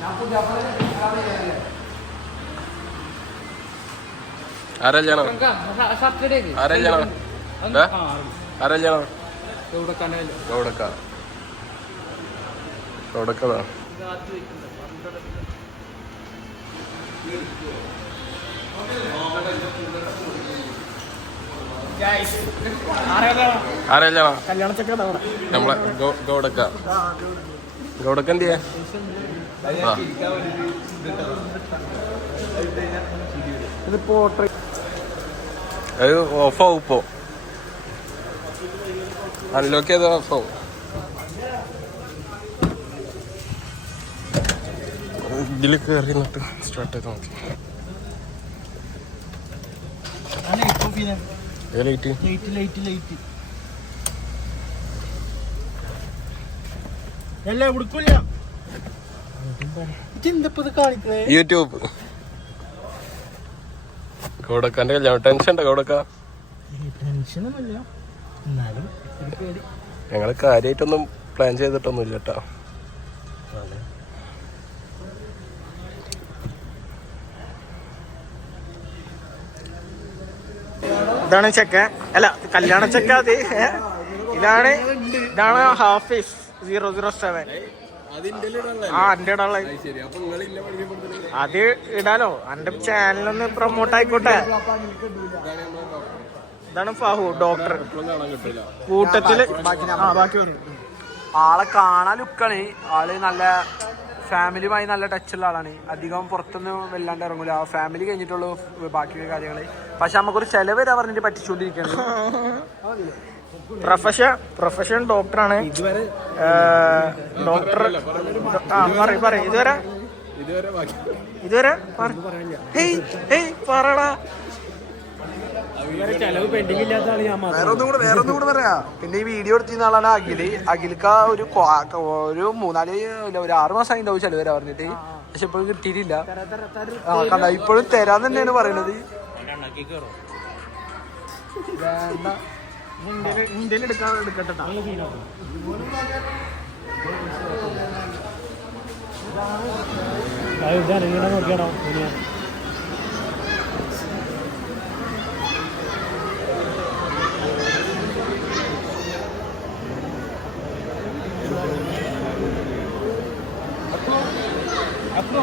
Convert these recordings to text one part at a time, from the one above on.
അതിന്റെ ഇടയിൽ ഇങ്ങോട്ട് കയറിക്കോ ആരെല്ലാം ആരെല്ലാം ആരെല്ലാം ഗൗഡക്ക. ഗൗഡക്കതാ. ആരെല്ലാം നമ്മളെ ഗൗഡക്ക. ഗൗഡക്ക എന്ത് ചെയ്യാ അത് ഓഫാവും ഇപ്പോ. അൺലോക്ക് ചെയ്ത് ഓഫാവും ഇതിൽ കയറി സ്റ്റാർട്ട് ചെയ്ത് നോക്കി. ലൈറ്റ് ലൈറ്റ് ലൈറ്റ് ലൈറ്റ് ഇത് കാണിക്കണേ യൂട്യൂബ്. ഗൗഡക്കാന്റെ കല്യാണം. ടെൻഷൻ ഉണ്ടോ പേടി. ഞങ്ങൾ കാര്യമായിട്ടൊന്നും പ്ലാൻ ചെയ്തിട്ടൊന്നും ഇല്ല കേട്ടോ ഇതാണ് ചെക്ക. അല്ല കല്യാണ ചെക്ക അത്. ഇതാണ് ഇതാണ് ഹാഫീസ്. സീറോ സീറോ സെവൻ ആ എന്റെ ഇടാനുള്ള അത് ഇടാലോ. എന്റെ ചാനലൊന്ന് പ്രൊമോട്ട് ആയിക്കോട്ടെ. ഇതാണ് ഫാഹു ഡോക്ടർ കൂട്ടത്തിൽ ആ ബാക്കി വന്നു ആളെ കാണാൻ ലുക്കാണ്. ആൾ നല്ല ഫാമിലിയുമായി നല്ല ടച്ച് ഉള്ള ആളാണ്. അധികം പുറത്തൊന്നും വല്ലാണ്ട് ഇറങ്ങൂല. ഫാമിലി കഴിഞ്ഞിട്ടുള്ളൂ ബാക്കി കാര്യങ്ങൾ. പക്ഷെ നമുക്കൊരു ചെലവ് വരാൻ പറഞ്ഞിട്ട് പറ്റിച്ചുകൊണ്ടിരിക്കുകയാണ് പ്രൊഫഷൻ പ്രൊഫഷൻ ഡോക്ടറാണ്. ഡോക്ടർ ആ പറയും പറയും. ഇതുവരെ? ഇതുവരെ ഹേയ് ഹേയ് പറടാ. വേറെ ഒന്നും കൂടെ വേറെ ഒന്നും കൂടെ പറയാ. പിന്നെ ഈ വീഡിയോ എടുത്തിരുന്ന ആളാണ് അഖിൽ. അഖിൽക്ക ഒരു ഒരു മൂന്നാൽ ഒരു ആറു മാസം ഉണ്ടാവും ചെലവ് വരാൻ പറഞ്ഞിട്ട്. പക്ഷെ ഇപ്പോഴും കിട്ടിയിട്ടില്ല. ആ കണ്ട? ഇപ്പോഴും തരാൻ തന്നെയാണ് പറയണത്. വേണ്ട. ഇന്ത്യയിൽ എടുക്കാതെ എടുക്കട്ടെ ഇതാണ് ഇങ്ങനെ നോക്കിയാണോ ഇനിയാ അപ്പോ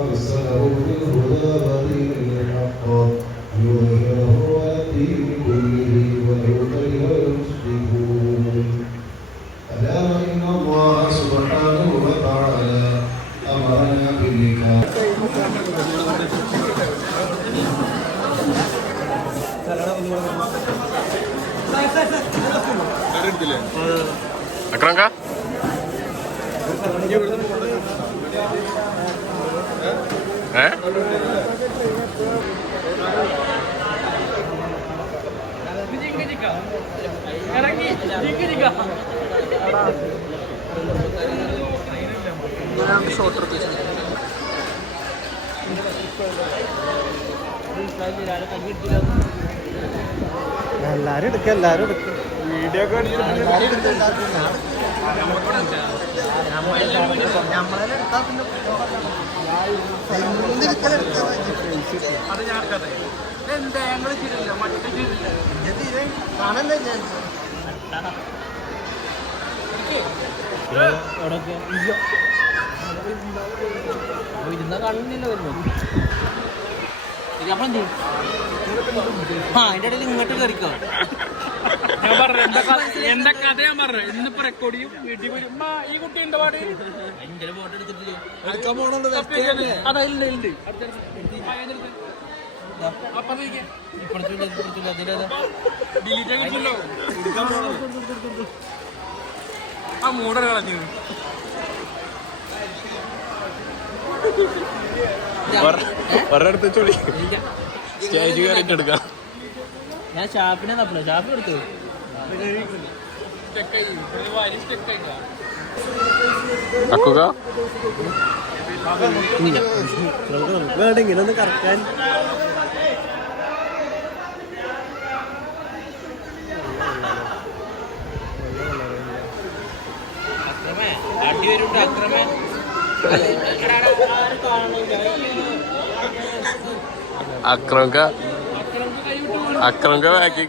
أرسله بالهدى ودين الحق ليظهره على الدين അക്രങ്ക ഏ എല്ലാരും എടുക്ക എല്ലാരും എടുക്ക. വീഡിയോ ഒക്കെ ആ അതിന്റെ ഇടയിൽ ഇങ്ങോട്ട് കയറിക്കോ ഞാൻ പറഞ്ഞു എന്താ കഥ- എന്താ കഥ ഞാൻ പറഞ്ഞു. ഇന്നിപ്പോ റെക്കോർഡ് ചെയ്യും വീട്ടിൽ പോയി. ഉമ്മ, ഈ കുട്ടി എന്താ പാട്. അതാ ഇല്ല ഇല്ല. അപ്പൊ ഡിലീറ്റ് കിട്ടില്ലോ ആ മൂടൽ കളഞ്ഞു. ഒരിടത്ത് ചൊടി സ്റ്റേജ് കയറിയിട്ട് എടുക്കാം. ഞാൻ ഷാപ്പിനെ തപ്പണ ഷാപ്പ് എടുത്തു. വേണ്ടെങ്കിലും ഒന്ന് കറക്കാൻ. അക്രമേ അടി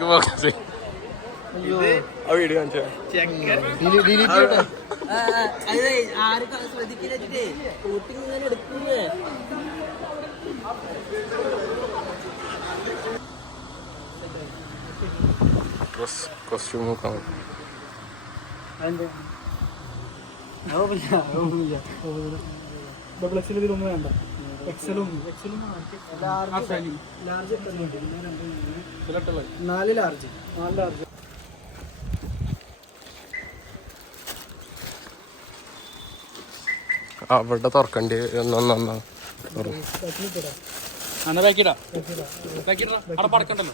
വരുണ്ട് അക്രമേ അക്രമക്ക അക്രമക്ക ബാക്കിക്ക് നോക്കാം ഡബിൾ എക്സിൽ ഇതിലൊന്നും വേണ്ട എക്സലും എക്സലും നാല് ലാർജ്. നാല് ലാർജ്. അവിടെ തുറക്കണ്ടി. ഒന്നൊന്നാ എന്നാ ബാക്കിടാ ബാക്കിടാ അവിടെ പടക്കണ്ടല്ലോ.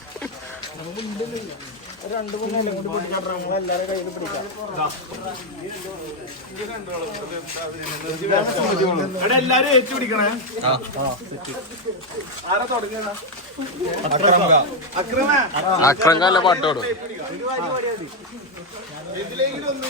അല്ല ഇങ്ങോട്ട് പിടിക്കാം എല്ലാരും ഏറ്റുപിടിക്കണേ ആരാ തുടങ്ങണ അക്രമ അക്രമല്ല പാട്ടോട് പാടും. ഇതിലെങ്കിലും ഒന്ന്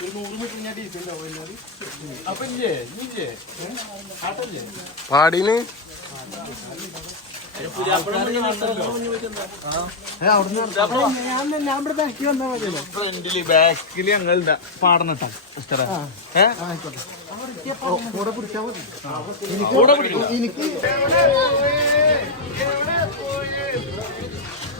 എന്തിനാ ബാക്കിൽ അപ്പൊ ഇല്ലേ നീ ഇല്ലേ ആട്ടല്ലേ പാടീന്? ഫ്രണ്ടിൽ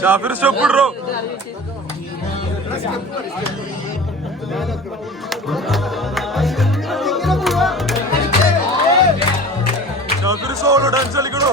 ഷാഫിർ സ്റ്റോപ്പ് ഇടറോ. ഷാഫിർ സോളോ ഡാൻസ് കളിക്കണോ?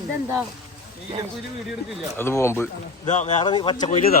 ഇതെന്താ? അത് ബോംബ്. വേറെ പച്ചക്കോയിലിതാ.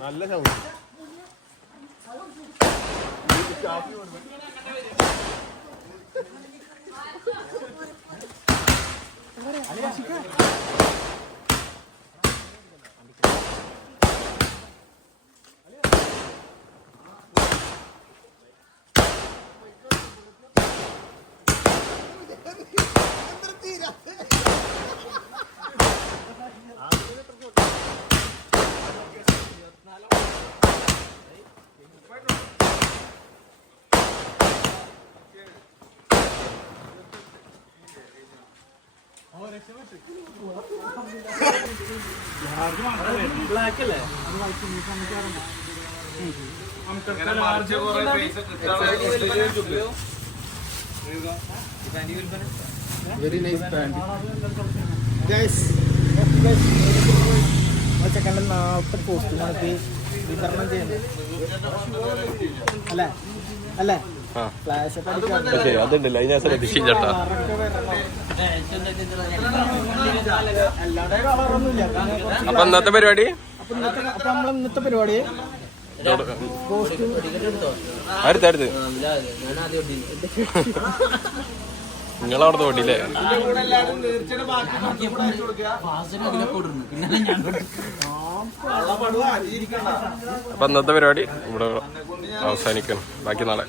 നല്ല സൗണ്ട് വെരി നൈസ് പാന്റ് ചെക്കന്റെ നാളത്തെ പോസ്റ്റ് നമുക്ക് വിതരണം ചെയ്യുന്നത് അല്ലേ അല്ലേ അതുണ്ടല്ലോ അതിനെ ശ്രദ്ധിച്ചില്ല അപ്പൊ ഇന്നത്തെ പരിപാടി? അപ്പൊ നമ്മൾ ഇന്നത്തെ പരിപാടി ഓട്ടില്ലേ അപ്പൊ ഇന്നത്തെ പരിപാടി ഇവിടെ അവസാനിക്കണം ബാക്കി നാളെ.